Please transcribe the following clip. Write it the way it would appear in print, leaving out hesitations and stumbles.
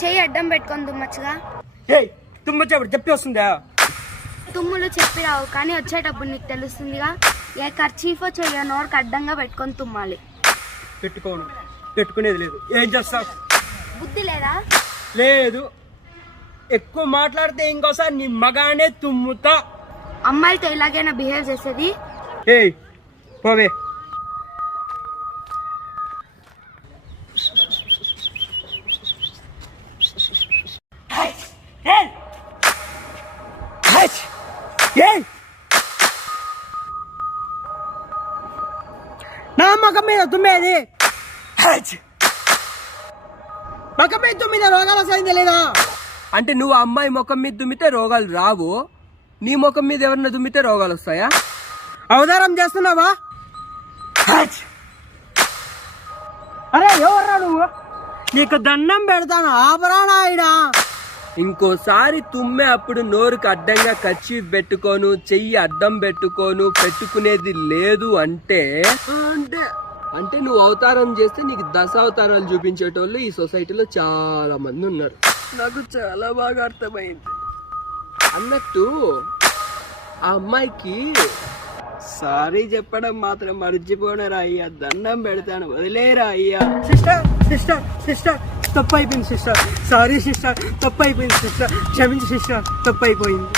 చెయ్యి అడ్డం పెట్టుకొని తుమ్మచ్చుగా. తుమ్మొచ్చేప్పుడు చెప్పి వస్తుందా? తుమ్ములు చెప్పి రావు కానీ వచ్చేటప్పుడు నీకు తెలుస్తుందిగా. ఏ ఖర్చీఫో చెయ్య నోరుకు అడ్డంగా పెట్టుకొని తుమ్మాలి. పెట్టుకునేది లేదు. ఏం చేస్తావు? బుద్ధి లేదా? లేదు. ఎక్కువ మాట్లాడితే ఇంకోసారి నీ మగానే తుమ్ముతా. అమ్మాయితో ఇలాగైనా బిహేవ్ చేసేది? పోవే. నా మగం మీద తుమ్మేది. మగం మీద తుమ్మితే రోగాలు వస్తాయి లేదా? అంటే నువ్వు అమ్మాయి ముఖం మీద దుమ్మితే రోగాలు రావు, నీ ముఖం మీద ఎవరన్నా దుమ్మితే రోగాలు వస్తాయా? అవతారం చేస్తున్నావా? అరే ఎవర్రా నువ్వు? నీకు దండం పెడతాను ఆపరా నాయుడా. ఇంకోసారి తుమ్మే అప్పుడు నోరుకు అడ్డంగా కచ్చి పెట్టుకోను, చెయ్యి అడ్డం పెట్టుకునేది లేదు అంటే అంటే నువ్వు అవతారం చేస్తే నీకు 10 అవతారాలు చూపించేటోళ్ళు ఈ సొసైటీలో చాలా మంది ఉన్నారు. నాకు చాలా బాగా అర్థమైంది. అన్నట్టు ఆ అమ్మాయికి సారీ చెప్పడం మాత్రం మర్చిపోనరా అయ్యా, దండం పెడతాను, వదిలేరా అయ్యా. సిస్టర్ తప్పు అయిపోయింది సిస్టర్, సారీ సిస్టర్, తప్పు అయిపోయింది సిస్టర్, క్షమించి సిస్టర్, తప్పు అయిపోయింది.